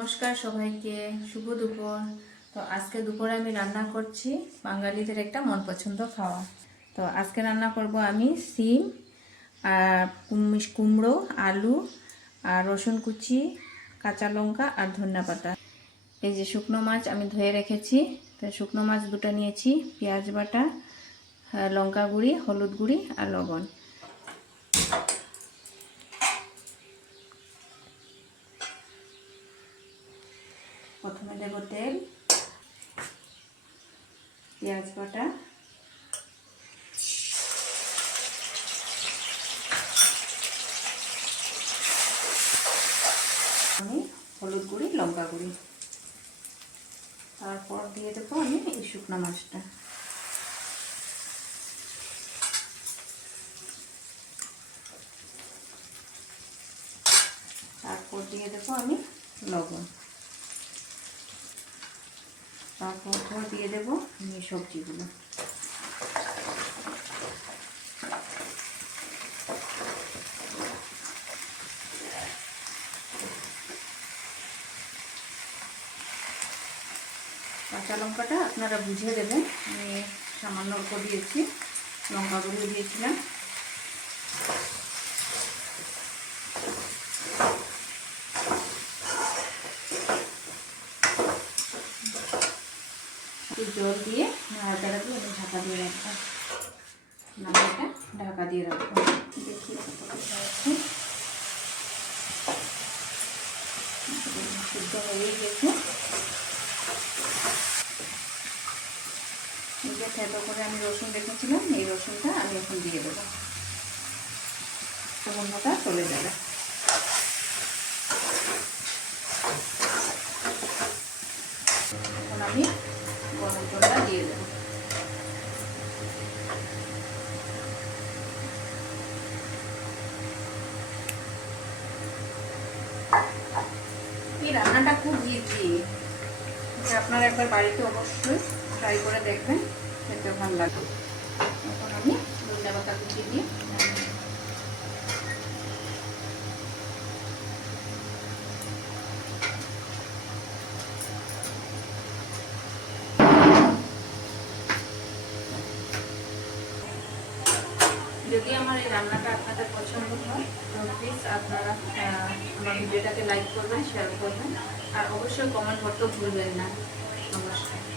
নমস্কার সবাইকে, শুভ দুপুর। তো আজকে দুপুরে আমি রান্না করছি বাঙালিদের একটা মন পছন্দ খাওয়া। তো আজকে রান্না করব আমি সিম আর কুমড়ো, আলু আর রসুন কুচি, কাঁচা লঙ্কা আর ধনিয়া পাতা। এই যে শুকনো মাছ আমি ধুয়ে রেখেছি, তো শুকনো মাছ দুটো নিয়েছি, পেঁয়াজ বাটা, লঙ্কা গুঁড়ি, হলুদ গুঁড়ি আর লবণ। প্রথমে দেব তেল, পেঁয়াজ বাটা, আমি হলুদ গুঁড়ি, লঙ্কা গুঁড়ি, তারপর দিয়ে দেবো আমি এই শুকনো মাছটা। তারপর দিয়ে দেবো আমি লবণ। তারপর দিয়ে দেবো আমি সবজিগুলো। কাঁচা লঙ্কাটা আপনারা বুঝে দেবেন, আমি সামান্য অল্প দিয়েছি, লঙ্কা গুঁড়ো দিয়েছিলাম। জল দিয়ে নাড়াচাড়া দিয়ে আমি ঢাকা দিয়ে রাখবো, এটা ঢাকা দিয়ে রাখবো। দেখি সিদ্ধ হয়েই গেছে। এই যে থেতো করে আমি রসুন রেখেছিলাম, এই রসুনটা আমি এখন দিয়ে দেবো, গন্ধটা চলে যাবে। এখন আমি গরম জলটা দিয়ে দেবো। এই রান্নাটা খুব ইজি, আপনারা একবার বাড়িতে অবশ্যই ট্রাই করে দেখবেন, খেতে ভালো লাগে। এখন আমি ধনিয়া পাতা কুচি দিয়ে যদি আমার এই রান্নাটা আপনাদের পছন্দ হয় প্লিজ আপনারা আমার ভিডিওটাকে লাইক করবেন, শেয়ার করবেন আর অবশ্যই কমেন্ট করতেও ভুলবেন না। নমস্কার।